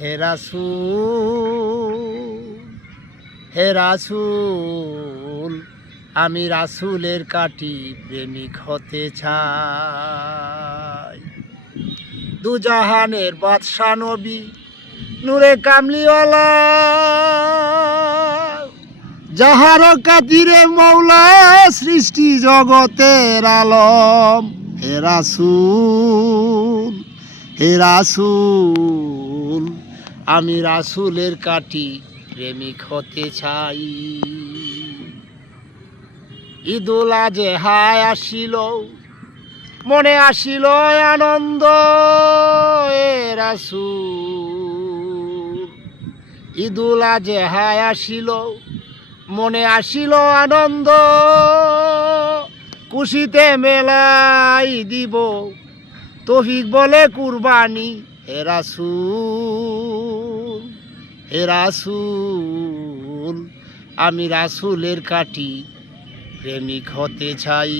হে রাসূল, হে রাসূল, আমি রাসূলের কাটি প্রেমিক হতে চাই। দুজাহানের বাদশা নবী নূরে কামলিওয়ালা, যাহার কাদিরে মৌলা সৃষ্টি জগতের আলম। হে রাসূল, হে রাসূল, আমি রাসূলের কাটি প্রেমিক হতে চাই। ঈদুল আজহায় আসিল, মনে আসিল আনন্দ। এ রাসূল, ঈদুল আজহায় আসিল, মনে আসিল আনন্দ। খুশিতে মেলাই দিব তৌফিক বলে কুরবানি। হে রাসূল, হে রাসূল, আমি রাসূলের কাটি প্রেমিক হতে চাই।